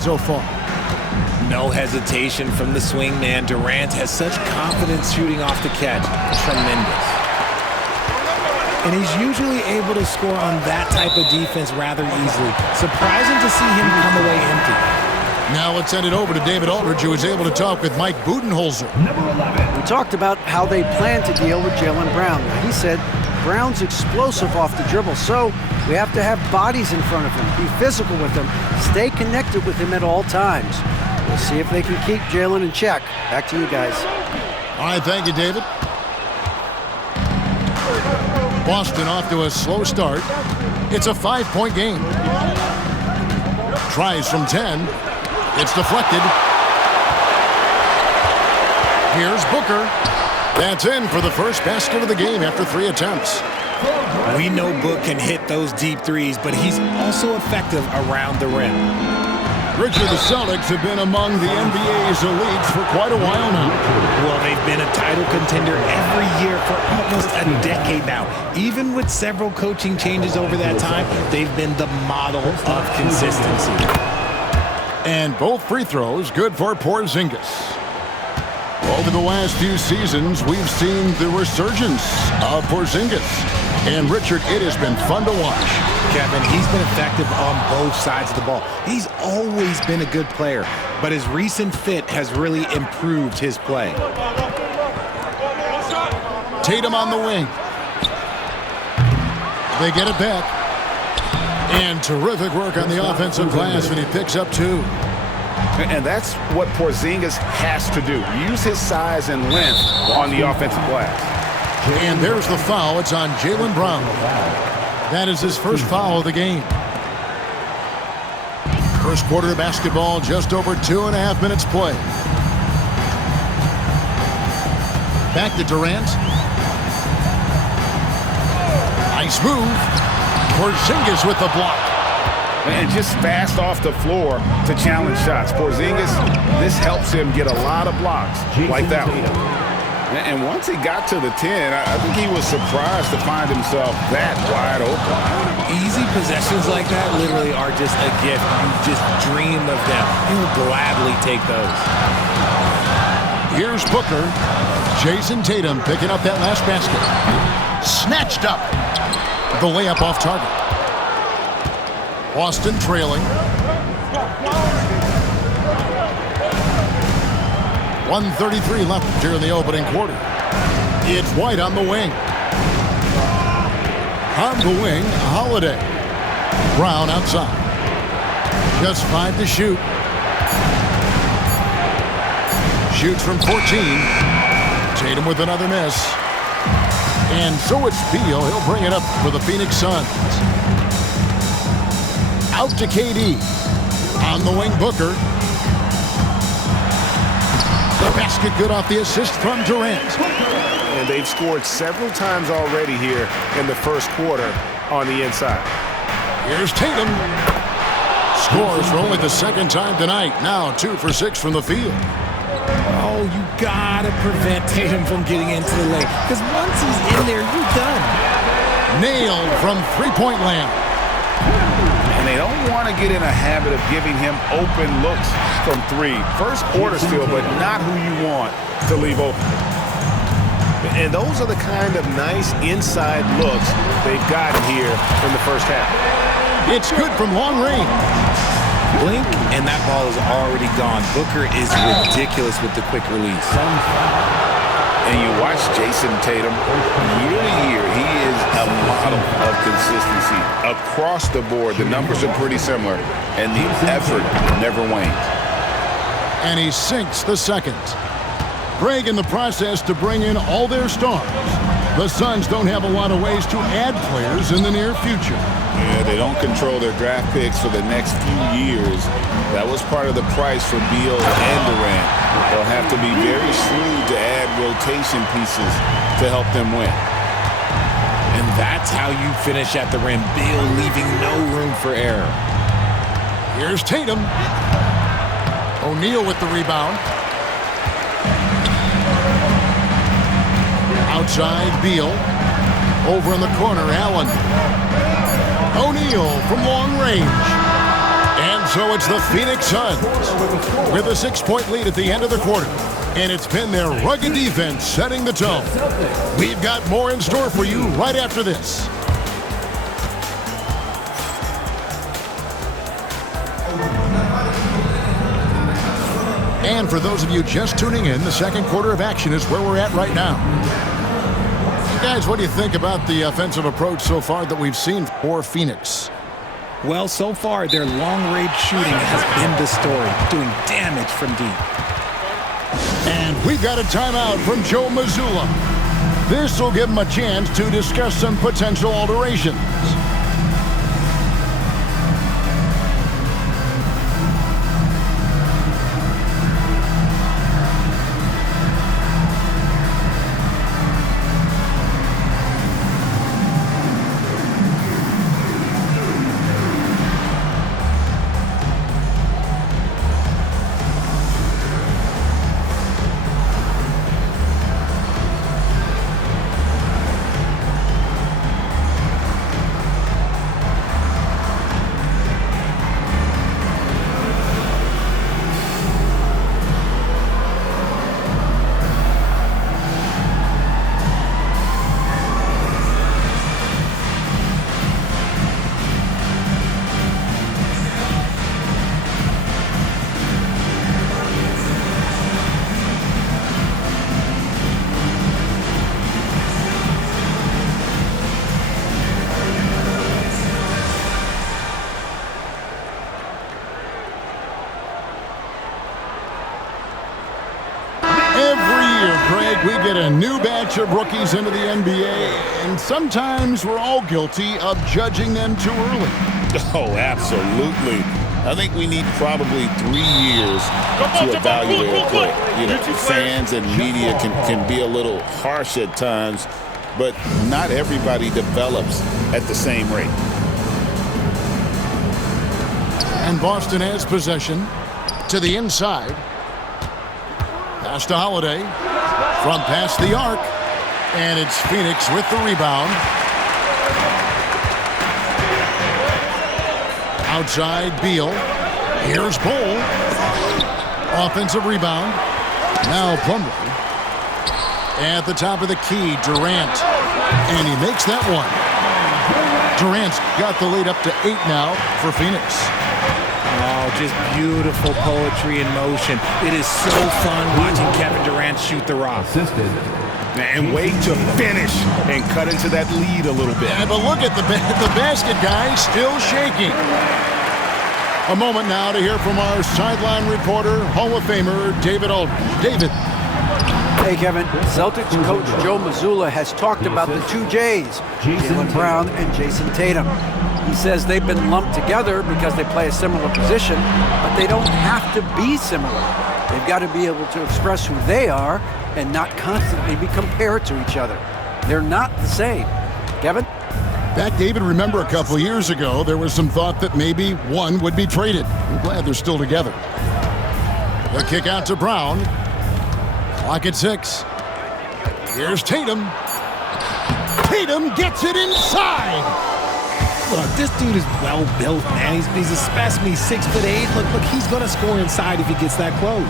so far. No hesitation from the swingman. Durant has such confidence shooting off the catch. Tremendous. And he's usually able to score on that type of defense rather easily. Surprising to see him come away empty. Now let's send it over to David Aldridge, who was able to talk with Mike Budenholzer. We talked about how they plan to deal with Jaylen Brown. He said Brown's explosive off the dribble, so we have to have bodies in front of him, be physical with him, stay connected with him at all times. We'll see if they can keep Jaylen in check. Back to you guys. All right, thank you, David. Boston off to a slow start. It's a 5-point game. Tries from 10. It's deflected. Here's Booker. That's in for the first basket of the game after 3 attempts. We know Book can hit those deep threes, but he's also effective around the rim. Richard, the Celtics have been among the NBA's elites for quite a while now. Well, they've been a title contender every year for almost a decade now. Even with several coaching changes over that time, they've been the model of consistency. And both free throws good for Porzingis. Over the last few seasons, we've seen the resurgence of Porzingis. And Richard, it has been fun to watch. Kevin, he's been effective on both sides of the ball. He's always been a good player, but his recent fit has really improved his play. Tatum on the wing. They get it back. And terrific work on the offensive glass, and he picks up 2. And that's what Porzingis has to do. Use his size and length on the offensive glass. And there's the foul. It's on Jaylen Brown. That is his first foul of the game. First quarter of basketball, just over 2.5 minutes play. Back to Durant. Nice move. Porzingis with the block. And just fast off the floor to challenge shots. Porzingis, this helps him get a lot of blocks like that one. And once he got to the 10, I think he was surprised to find himself that wide open. Easy possessions like that literally are just a gift. You just dream of them. He'll gladly take those. Here's Booker. Jason Tatum picking up that last basket. Snatched up. The layup off target. Boston trailing. 1:33 left here in the opening quarter. It's White on the wing. On the wing, Holiday. Brown outside. Just 5 to shoot. Shoots from 14. Tatum with another miss. And so it's Beal. He'll bring it up for the Phoenix Suns. Out to KD. On the wing, Booker. The basket good off the assist from Durant. And they've scored several times already here in the first quarter on the inside. Here's Tatum. Scores for only the second time tonight. Now 2 for 6 from the field. Oh, you gotta prevent Tatum from getting into the lane. Because once he's in there, you're done. Nailed from three-point land. And they don't want to get in a habit of giving him open looks from 3. First quarter still, but not who you want to leave open. And those are the kind of nice inside looks they've gotten here in the first half. It's good from long range. Blink, and that ball is already gone. Booker is ridiculous with the quick release. And you watch Jason Tatum, year to year, he is a model of consistency. Across the board, the numbers are pretty similar, and the effort never wanes. And he sinks the second. Greg in the process to bring in all their stars. The Suns don't have a lot of ways to add players in the near future. Yeah, they don't control their draft picks for the next few years. That was part of the price for Beal and Durant. They'll have to be very shrewd to add rotation pieces to help them win. And that's how you finish at the rim. Beal leaving no room for error. Here's Tatum. O'Neal with the rebound. Outside, Beal. Over in the corner, Allen. O'Neal from long range. And So it's the Phoenix Suns with a 6-point lead at the end of the quarter. And it's been their rugged defense setting the tone. We've got more in store for you right after this. And for those of you just tuning in, the second quarter of action is where we're at right now. Guys, what do you think about the offensive approach so far that we've seen for Phoenix? Well, so far, their long-range shooting has been the story, doing damage from deep. And we've got a timeout from Joe Mazzulla. This will give him a chance to discuss some potential alterations. We get a new batch of rookies into the NBA, and sometimes we're all guilty of judging them too early. Oh, absolutely. I think we need probably 3 years to evaluate a play. You know, fans and media can be a little harsh at times, but not everybody develops at the same rate. And Boston has possession to the inside. Pass to Holiday. From past the arc, and it's Phoenix with the rebound. Outside, Beal. Here's Bull. Offensive rebound. Now Plumlee. At the top of the key, Durant. And he makes that one. Durant's got the lead up to 8 now for Phoenix. Oh, just beautiful poetry in motion. It is so fun watching Kevin Durant shoot the rock. And wait to finish and cut into that lead a little bit. Yeah, but look at the basket, guys, still shaking. A moment now to hear from our sideline reporter, Hall of Famer David Aldridge. David. Hey, Kevin. Celtics coach Joe Mazzulla has talked about the two J's, Jaylen Brown and Jason Tatum. He says they've been lumped together because they play a similar position, but they don't have to be similar. They've got to be able to express who they are and not constantly be compared to each other. They're not the same. Kevin? Back, David, remember a couple years ago, there was some thought that maybe one would be traded. I'm glad they're still together. The kick out to Brown. Clock at 6. Here's Tatum. Tatum gets it inside. Look, this dude is well built, man. He's a specimen. He's 6'8". Look, he's going to score inside if he gets that close.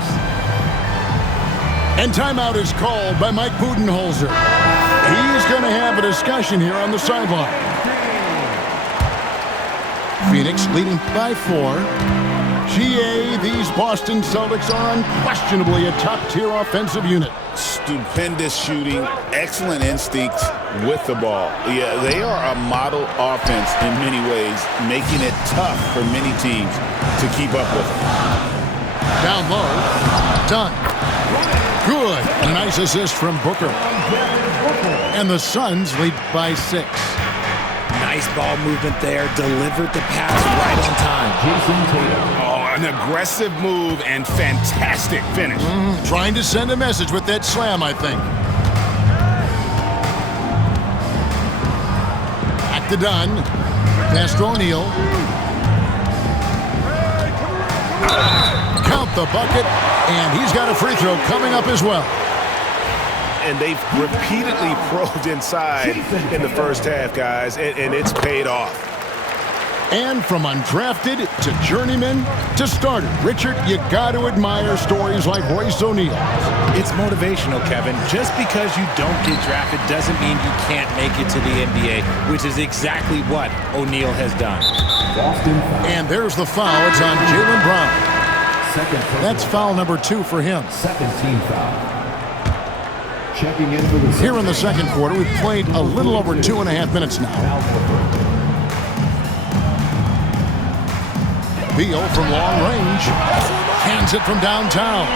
And timeout is called by Mike Budenholzer. He's going to have a discussion here on the sideline. Phoenix leading by 4. GA, these Boston Celtics are unquestionably a top-tier offensive unit. Stupendous shooting, excellent instincts with the ball. Yeah, they are a model offense in many ways, making it tough for many teams to keep up with them. Down low, done. Good, a nice assist from Booker. And the Suns lead by 6. Nice ball movement there, delivered the pass right on time. Jason Tatum. Oh, an aggressive move and fantastic finish. Trying to send a message with that slam, I think. Back to Dunn. Pass to O'Neal. Count the bucket, and he's got a free throw coming up as well. And they've repeatedly probed inside in the first half, guys, and it's paid off. And from undrafted to journeyman to starter, Richard, you got to admire stories like Royce O'Neal. It's motivational, Kevin. Just because you don't get drafted doesn't mean you can't make it to the NBA, which is exactly what O'Neal has done. And there's the foul. It's on Jaylen Brown. That's foul number 2 for him. Second team foul. Checking in for the Here in the second quarter, we've played a little over 2.5 minutes now. Beal from long range. Hands it from downtown.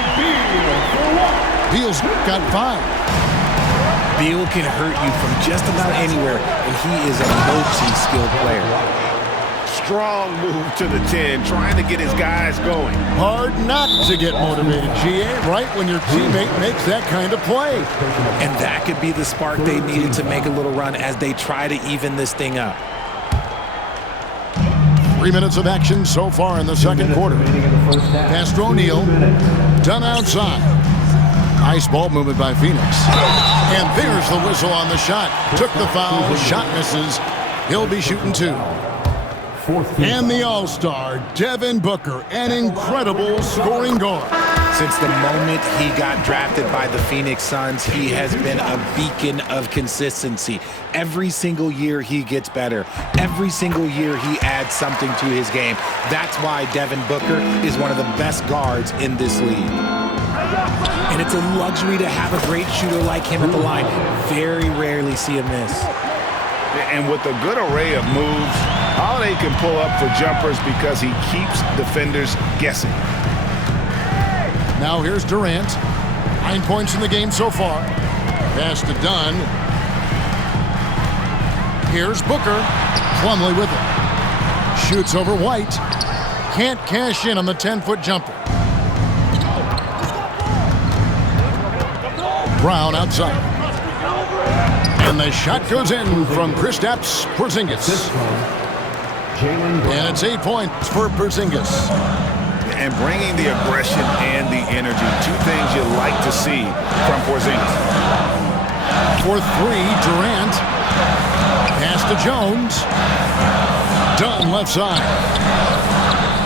Beal's got 5. Beal can hurt you from just about anywhere, and he is a multi-skilled player. Strong move to the 10, trying to get his guys going. Hard not to get motivated, GA, right when your teammate makes that kind of play. And that could be the spark they needed to make a little run as they try to even this thing up. 3 minutes of action so far in the second quarter. Pass to O'Neal. Done outside. Nice ball movement by Phoenix. And there's the whistle on the shot. Took the foul. Shot misses. He'll be shooting 2. And the All-Star, Devin Booker, an incredible scoring guard. Since the moment he got drafted by the Phoenix Suns, he has been a beacon of consistency. Every single year he gets better. Every single year he adds something to his game. That's why Devin Booker is one of the best guards in this league. And it's a luxury to have a great shooter like him at the line. Very rarely see him miss. And with a good array of moves, Holiday can pull up for jumpers because he keeps defenders guessing. Now here's Durant. 9 points in the game so far. Pass to Dunn. Here's Booker. Plumlee with it. Shoots over White. Can't cash in on the 10-foot jumper. Brown outside. And the shot goes in from Kristaps Porzingis. And it's 8 points for Porzingis. And bringing the aggression and the energy, 2 things you like to see from Porzingis. For 3, Durant. Pass to Jones. Dunn left side.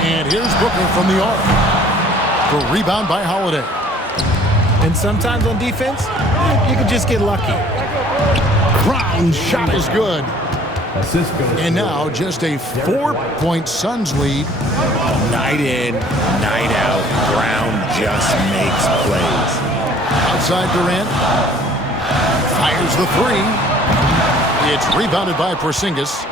And here's Booker from the arc. For rebound by Holiday. And sometimes on defense, you can just get lucky. Brown's shot is good. And now just a 4-point Suns lead. Night in, night out, Brown just makes plays. Outside Durant. Fires the 3. It's rebounded by Porzingis.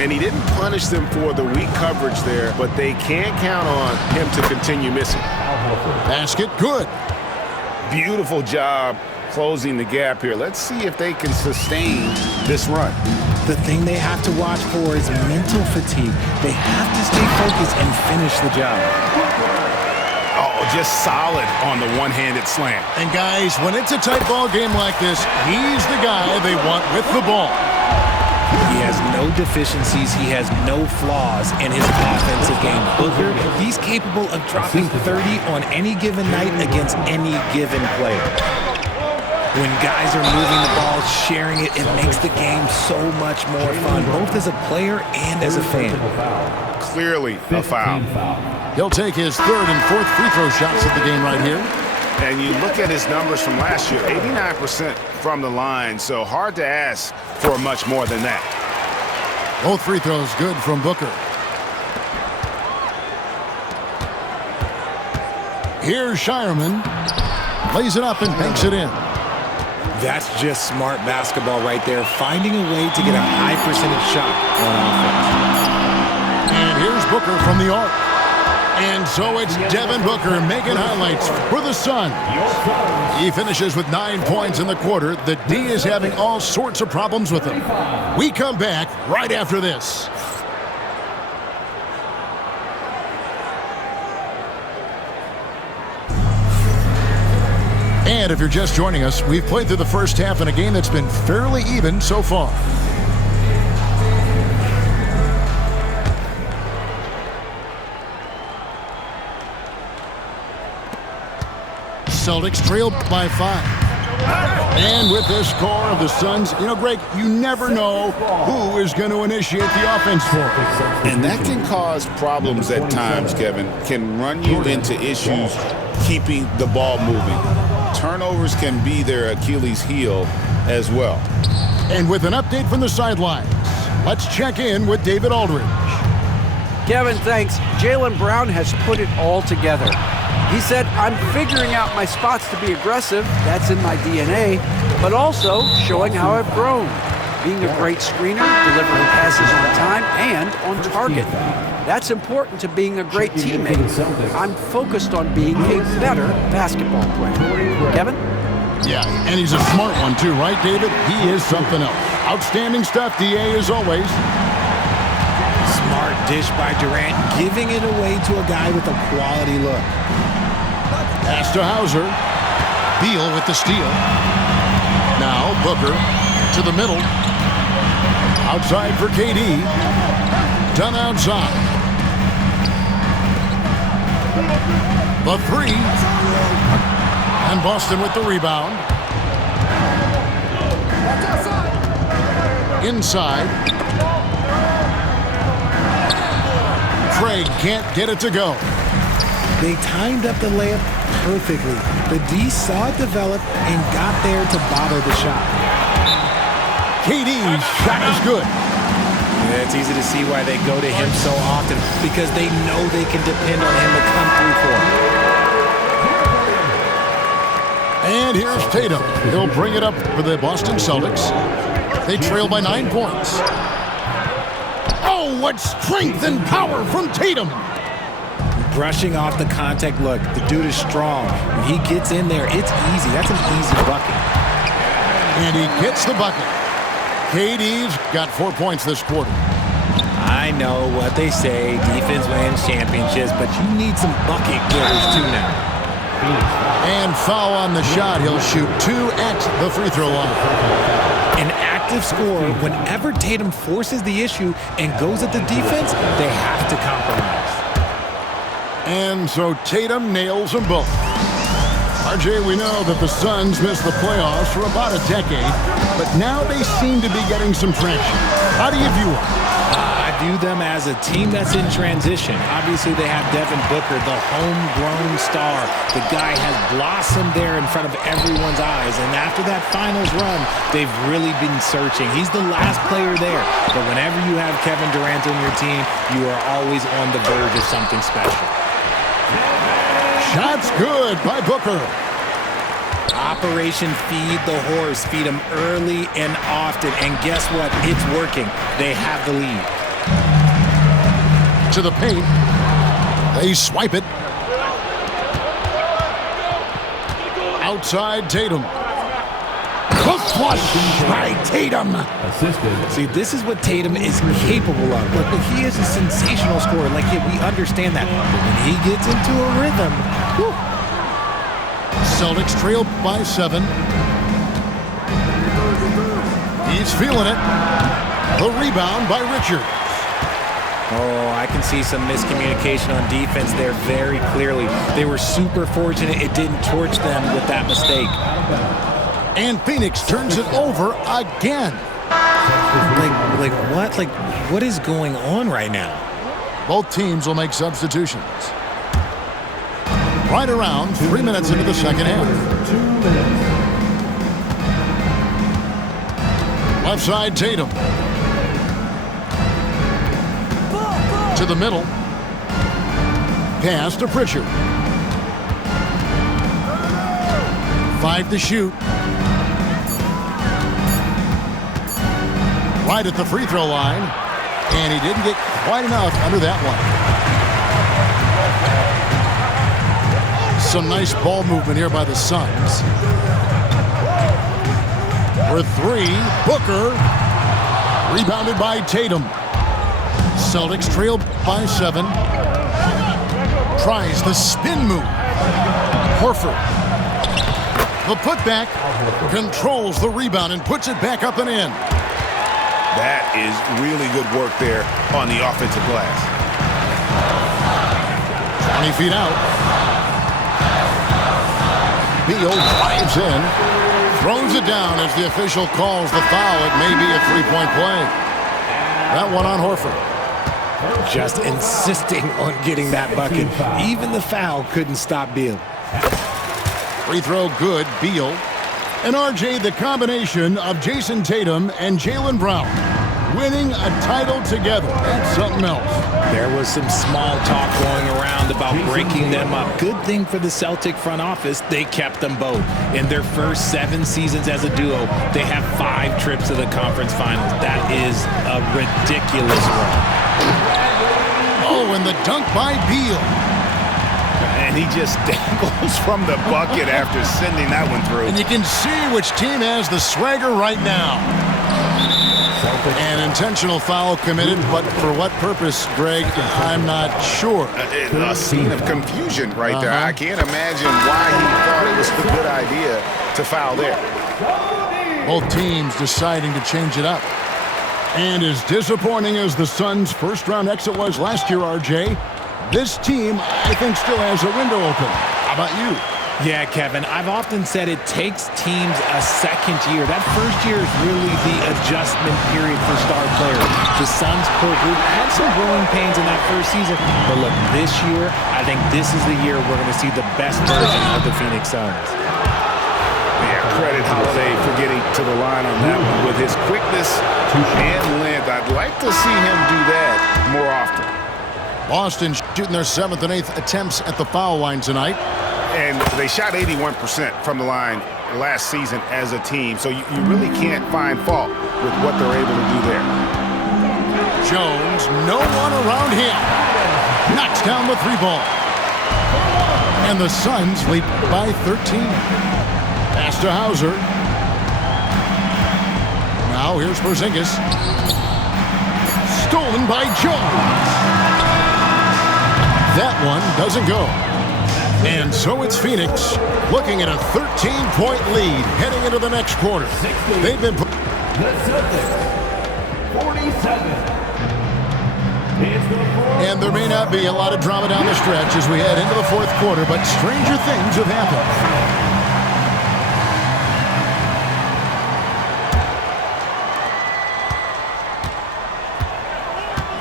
And he didn't punish them for the weak coverage there, but they can't count on him to continue missing. Basket good. Beautiful job closing the gap here. Let's see if they can sustain this run. The thing they have to watch for is mental fatigue. They have to stay focused and finish the job. Oh, just solid on the one-handed slam. And guys, when it's a tight ball game like this, he's the guy they want with the ball. He has no deficiencies. He has no flaws in his offensive game. Booker, he's capable of dropping 30 on any given night against any given player. When guys are moving the ball, sharing it, it makes the game so much more fun, both as a player and as a fan. Clearly a foul. He'll take his 3rd and 4th free throw shots of the game right here. And you look at his numbers from last year, 89% from the line, so hard to ask for much more than that. Both free throws good from Booker. Here's Shireman. Lays it up and banks it in. That's just smart basketball right there, finding a way to get a high percentage shot on offense. And here's Booker from the arc. And so it's Devin Booker making highlights for the Suns. He finishes with 9 points in the quarter. The D is having all sorts of problems with him. We come back right after this. And if you're just joining us, we've played through the first half in a game that's been fairly even so far. Celtics trail by 5. And with this score of the Suns, Greg, you never know who is going to initiate the offense for. And that can cause problems at times, Kevin. Can run you into issues keeping the ball moving. Turnovers can be their Achilles heel as well. And with an update from the sidelines, let's check in with David Aldridge. Kevin, thanks. Jaylen Brown has put it all together. He said, I'm figuring out my spots to be aggressive. That's in my DNA. But also showing how I've grown. Being a great screener, delivering passes on time and on target. That's important to being a great teammate. I'm focused on being a better basketball player. Kevin? Yeah, and he's a smart one too, right, David? He is something else. Outstanding stuff, DA, as always. Smart dish by Durant, giving it away to a guy with a quality look. Pass to Hauser. Beal with the steal. Now Booker to the middle. Outside for KD. Done outside. The three. And Boston with the rebound. Inside. Craig can't get it to go. They timed up the layup perfectly. The D saw it develop and got there to bottle the shot. KD's shot is good. Yeah, it's easy to see why they go to him so often, because they know they can depend on him to come through for them. And here's Tatum. He'll bring it up for the Boston Celtics. They trail by 9 points. Oh, what strength and power from Tatum. Brushing off the contact look. The dude is strong. When he gets in there, it's easy. That's an easy bucket. And he gets the bucket. KD's got 4 points this quarter. I know what they say. Defense wins championships, but you need some bucket getters too now. And foul on the shot. He'll shoot 2 at the free throw line. An active scorer, whenever Tatum forces the issue and goes at the defense, they have to compromise. And so Tatum nails them both. RJ, we know that the Suns missed the playoffs for about a decade, but now they seem to be getting some traction. How do you view them? I view them as a team that's in transition. Obviously, they have Devin Booker, the homegrown star. The guy has blossomed there in front of everyone's eyes, and after that finals run, they've really been searching. He's the last player there, but whenever you have Kevin Durant on your team, you are always on the verge of something special. Shots good by Booker. Operation Feed the Horse. Feed him early and often. And guess what? It's working. They have the lead. To the paint. They swipe it. Outside Tatum. The flush by Tatum. See, this is what Tatum is capable of. Look, he is a sensational scorer. Like, we understand that. But when he gets into a rhythm, whew. Celtics trail by 7. He's feeling it. The rebound by Richards. Oh, I can see some miscommunication on defense there very clearly. They were super fortunate it didn't torch them with that mistake. And Phoenix turns it over again. Like what? Like, what is going on right now? Both teams will make substitutions. Right around 3 minutes into the second half. 2 minutes. Left side, Tatum. To the middle. Pass to Pritchard. 5 to shoot. Right at the free throw line. And he didn't get quite enough under that one. Some nice ball movement here by the Suns. For 3, Booker. Rebounded by Tatum. Celtics trail by 7. Tries the spin move. Horford. The putback. Controls the rebound and puts it back up and in. That is really good work there on the offensive glass. 20 feet out. Beal drives in. Throws it down as the official calls the foul. It may be a three-point play. That one on Horford. Just insisting on getting that bucket. Even the foul couldn't stop Beal. Free throw good, Beal. And RJ, the combination of Jason Tatum and Jaylen Brown winning a title together. That's something else. There was some small talk going around about breaking them up. Good thing for the Celtic front office, they kept them both. In their first 7 seasons as a duo, they have 5 trips to the conference finals. That is a ridiculous run. Oh, and the dunk by Beal. And he just dangles from the bucket after sending that one through. And you can see which team has the swagger right now. An intentional foul committed, but for what purpose, Greg, I'm not sure. A scene of confusion right there. I can't imagine why he thought it was a good idea to foul there. Both teams deciding to change it up. And as disappointing as the Suns' first-round exit was last year, RJ, this team, I think, still has a window open. How about you? Yeah, Kevin, I've often said it takes teams a second year. That first year is really the adjustment period for star players. The Suns' core group had some growing pains in that first season. But look, this year, I think this is the year we're going to see the best version of the Phoenix Suns. Yeah, credit Holiday for getting to the line on that one. With his quickness and length, I'd like to see him do that more often. Boston shooting their 7th and 8th attempts at the foul line tonight. And they shot 81% from the line last season as a team, so you really can't find fault with what they're able to do there. Jones, no one around him. Knocks down the 3-ball. And the Suns lead by 13. Pass to Hauser. Now here's Porzingis. Stolen by Jones. That one doesn't go. And so it's Phoenix looking at a 13-point lead heading into the next quarter. They've been... The Celtics, 47. And there may not be a lot of drama down the stretch as we head into the 4th quarter, but stranger things have happened.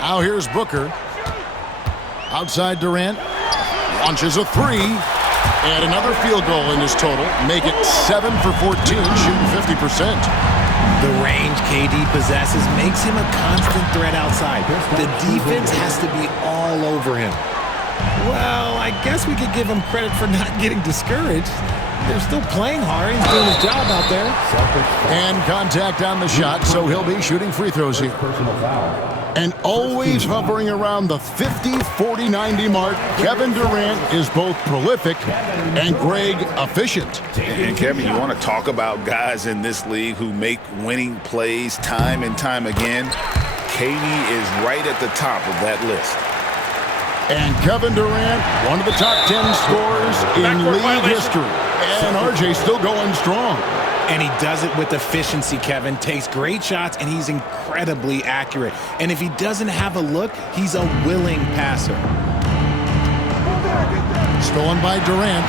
Now here's Booker. Outside Durant. Launches a 3. And another field goal in his total. Make it 7 for 14, shooting 50%. The range KD possesses makes him a constant threat outside. The defense has to be all over him. Well, I guess we could give him credit for not getting discouraged. They're still playing hard. He's doing his job out there. And contact on the shot, so he'll be shooting free throws here. And always hovering around the 50, 40, 90 mark, Kevin Durant is both prolific and, Greg, efficient. And Kevin, you want to talk about guys in this league who make winning plays time and time again? KD is right at the top of that list. And Kevin Durant, one of the top 10 scorers in league history. And RJ still going strong. And he does it with efficiency, Kevin. Takes great shots, and he's incredibly accurate. And if he doesn't have a look, he's a willing passer. Stolen by Durant.